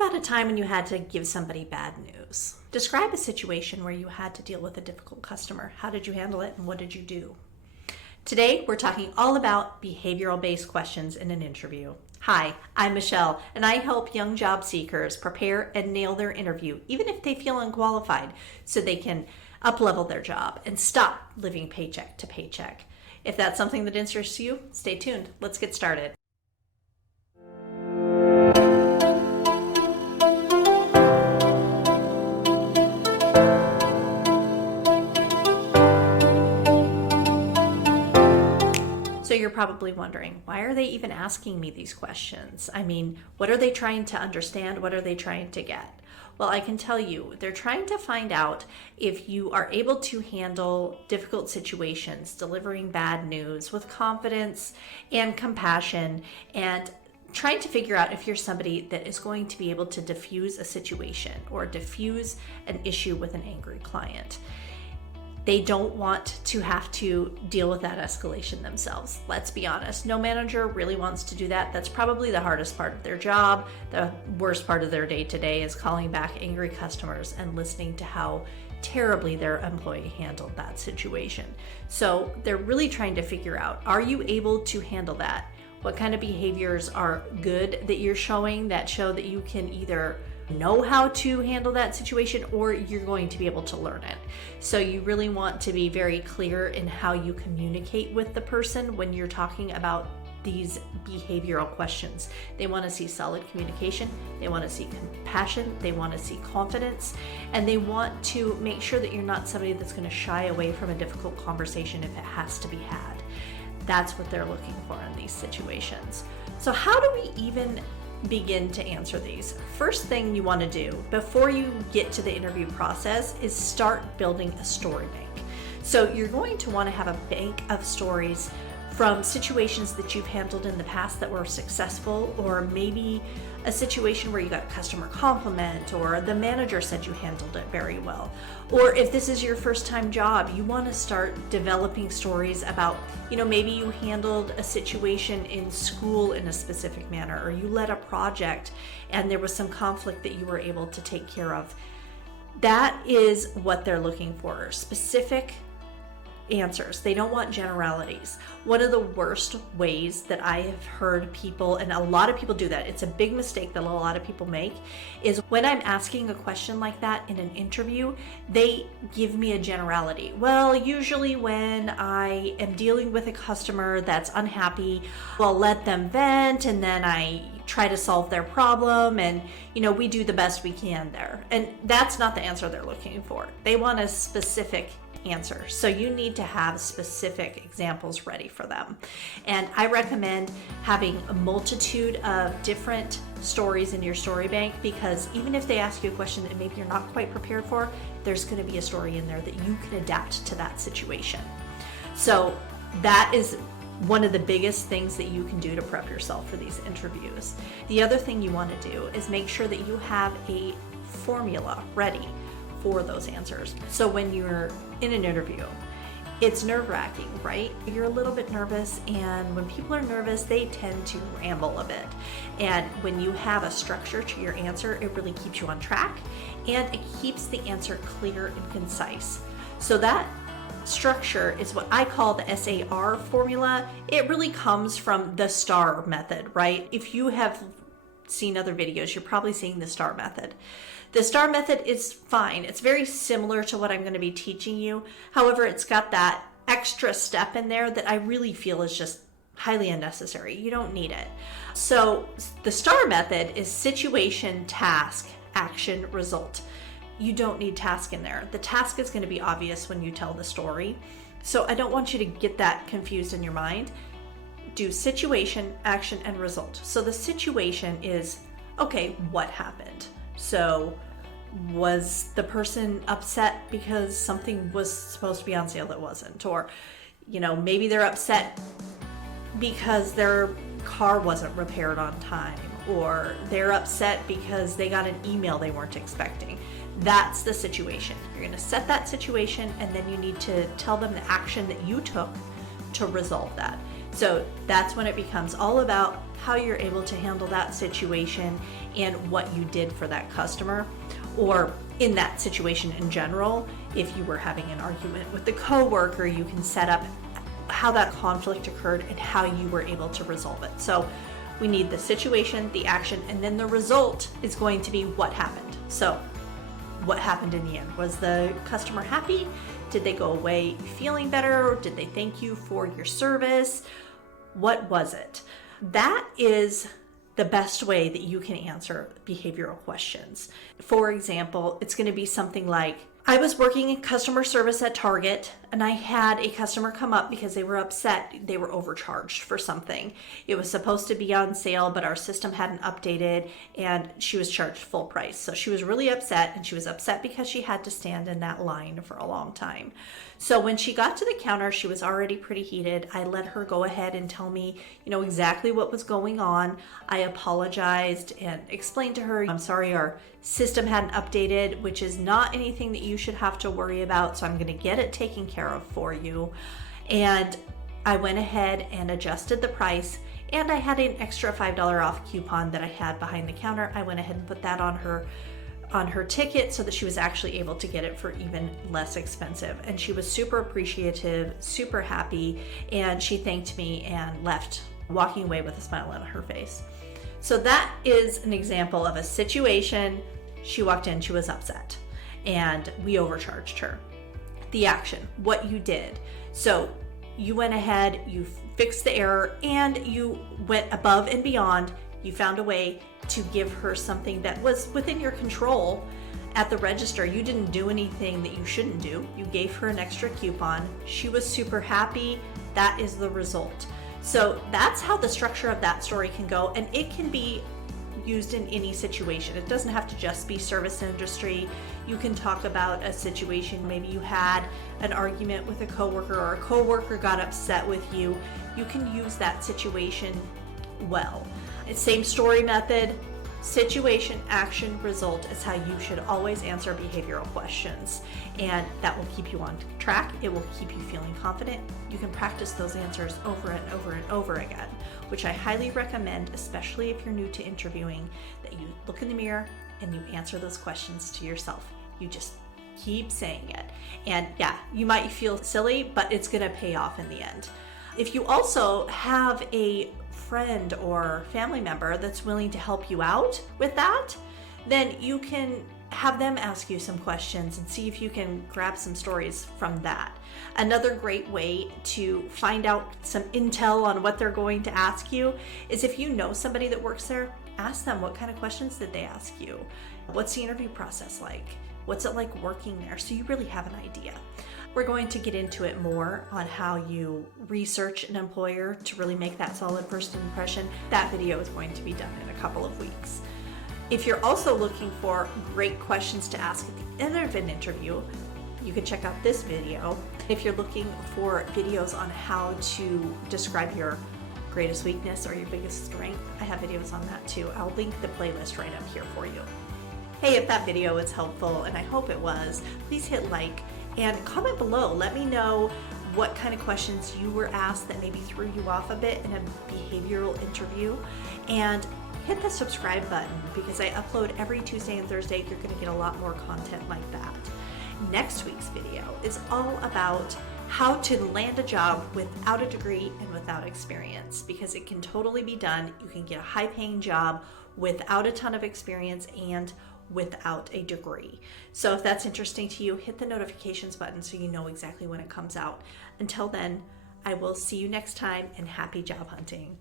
about a time when you had to give somebody bad news. Describe a situation where you had to deal with a difficult customer. How did you handle it and what did you do? Today, we're talking all about behavioral-based questions in an interview. Hi, I'm Michelle, and I help young job seekers prepare and nail their interview, even if they feel unqualified, so they can up-level their job and stop living paycheck to paycheck. If that's something that interests you, stay tuned. Let's get started. So you're probably wondering, why are they even asking me these questions? I mean, what are they trying to understand? What are they trying to get? Well, I can tell you, they're trying to find out if you are able to handle difficult situations, delivering bad news with confidence and compassion, and trying to figure out if you're somebody that is going to be able to diffuse a situation or diffuse an issue with an angry client. They don't want to have to deal with that escalation themselves. Let's be honest. No manager really wants to do that. That's probably the hardest part of their job. The worst part of their day-to-day is calling back angry customers and listening to how terribly their employee handled that situation. So they're really trying to figure out, are you able to handle that? What kind of behaviors are good that you're showing that show that you can either know how to handle that situation or you're going to be able to learn it. So you really want to be very clear in how you communicate with the person when you're talking about these behavioral questions. They want to see solid communication, they want to see compassion, they want to see confidence, and they want to make sure that you're not somebody that's going to shy away from a difficult conversation if it has to be had. That's what they're looking for in these situations. So how do we even begin to answer these? First thing you want to do before you get to the interview process is start building a story bank. So you're going to want to have a bank of stories from situations that you've handled in the past that were successful, or maybe a situation where you got a customer compliment or the manager said you handled it very well. Or if this is your first time job, you want to start developing stories about, maybe you handled a situation in school in a specific manner, or you led a project and there was some conflict that you were able to take care of. That is what they're looking for, specific answers. They don't want generalities. One of the worst ways that I have heard people, and a lot of people do that, it's a big mistake that a lot of people make, is when I'm asking a question like that in an interview, they give me a generality. Well, usually when I am dealing with a customer that's unhappy, I'll let them vent and then I try to solve their problem, and we do the best we can there. And that's not the answer they're looking for. They want a specific answer. So you need to have specific examples ready for them. And I recommend having a multitude of different stories in your story bank, because even if they ask you a question that maybe you're not quite prepared for, there's going to be a story in there that you can adapt to that situation. So that is one of the biggest things that you can do to prep yourself for these interviews. The other thing you want to do is make sure that you have a formula ready for those answers. So when you're in an interview, it's nerve-wracking, right? You're a little bit nervous, and when people are nervous, they tend to ramble a bit. And when you have a structure to your answer, it really keeps you on track, and it keeps the answer clear and concise. So that structure is what I call the SAR formula. It really comes from the STAR method, right? If you have seen other videos, you're probably seeing the STAR method. The STAR method is fine. It's very similar to what I'm going to be teaching you. However, it's got that extra step in there that I really feel is just highly unnecessary. You don't need it. So the STAR method is situation, task, action, result. You don't need task in there. The task is going to be obvious when you tell the story. So I don't want you to get that confused in your mind. Do situation, action, and result. So the situation is, okay, what happened? So was the person upset because something was supposed to be on sale that wasn't? Or, maybe they're upset because their car wasn't repaired on time, or they're upset because they got an email they weren't expecting. That's the situation. You're going to set that situation, and then you need to tell them the action that you took to resolve that. So that's when it becomes all about how you're able to handle that situation and what you did for that customer, or in that situation in general. If you were having an argument with the coworker, you can set up how that conflict occurred and how you were able to resolve it. So we need the situation, the action, and then the result is going to be what happened. So what happened in the end? Was the customer happy? Did they go away feeling better? Did they thank you for your service? What was it? That is the best way that you can answer behavioral questions. For example, it's going to be something like, I was working in customer service at Target and I had a customer come up because they were upset they were overcharged for something. It was supposed to be on sale, but our system hadn't updated and she was charged full price. So she was really upset, and she was upset because she had to stand in that line for a long time. So when she got to the counter, she was already pretty heated. I let her go ahead and tell me, exactly what was going on. I apologized and explained to her, I'm sorry, our system hadn't updated, which is not anything that you should have to worry about. So I'm going to get it taken care of for you. And I went ahead and adjusted the price, and I had an extra $5 off coupon that I had behind the counter. I went ahead and put that on her ticket so that she was actually able to get it for even less expensive. And she was super appreciative, super happy, and she thanked me and left walking away with a smile on her face. So that is an example of a situation. She walked in, she was upset, and we overcharged her. The action, what you did. So you went ahead, you fixed the error, and you went above and beyond. You found a way to give her something that was within your control at the register. You didn't do anything that you shouldn't do. You gave her an extra coupon. She was super happy. That is the result. So that's how the structure of that story can go, and it can be used in any situation. It doesn't have to just be service industry. You can talk about a situation, maybe you had an argument with a coworker, or a coworker got upset with you. You can use that situation well. It's same story method. Situation, action, result is how you should always answer behavioral questions, and that will keep you on track. It will keep you feeling confident. You can practice those answers over and over and over again, which I highly recommend, especially if you're new to interviewing, that you look in the mirror and you answer those questions to yourself. You just keep saying it. And yeah, you might feel silly, but it's going to pay off in the end. If you also have a friend or family member that's willing to help you out with that, then you can have them ask you some questions and see if you can grab some stories from that. Another great way to find out some intel on what they're going to ask you is, if you know somebody that works there, ask them, what kind of questions did they ask you? What's the interview process like? What's it like working there? So you really have an idea. We're going to get into it more on how you research an employer to really make that solid first impression. That video is going to be done in a couple of weeks. If you're also looking for great questions to ask at the end of an interview, you can check out this video. If you're looking for videos on how to describe your greatest weakness or your biggest strength, I have videos on that too. I'll link the playlist right up here for you. Hey, if that video was helpful, and I hope it was, please hit like and comment below. Let me know what kind of questions you were asked that maybe threw you off a bit in a behavioral interview. And hit the subscribe button, because I upload every Tuesday and Thursday. You're going to get a lot more content like that. Next week's video is all about how to land a job without a degree and without experience, because it can totally be done. You can get a high-paying job without a ton of experience and without a degree. So if that's interesting to you, hit the notifications button so you know exactly when it comes out. Until then, I will see you next time, and happy job hunting.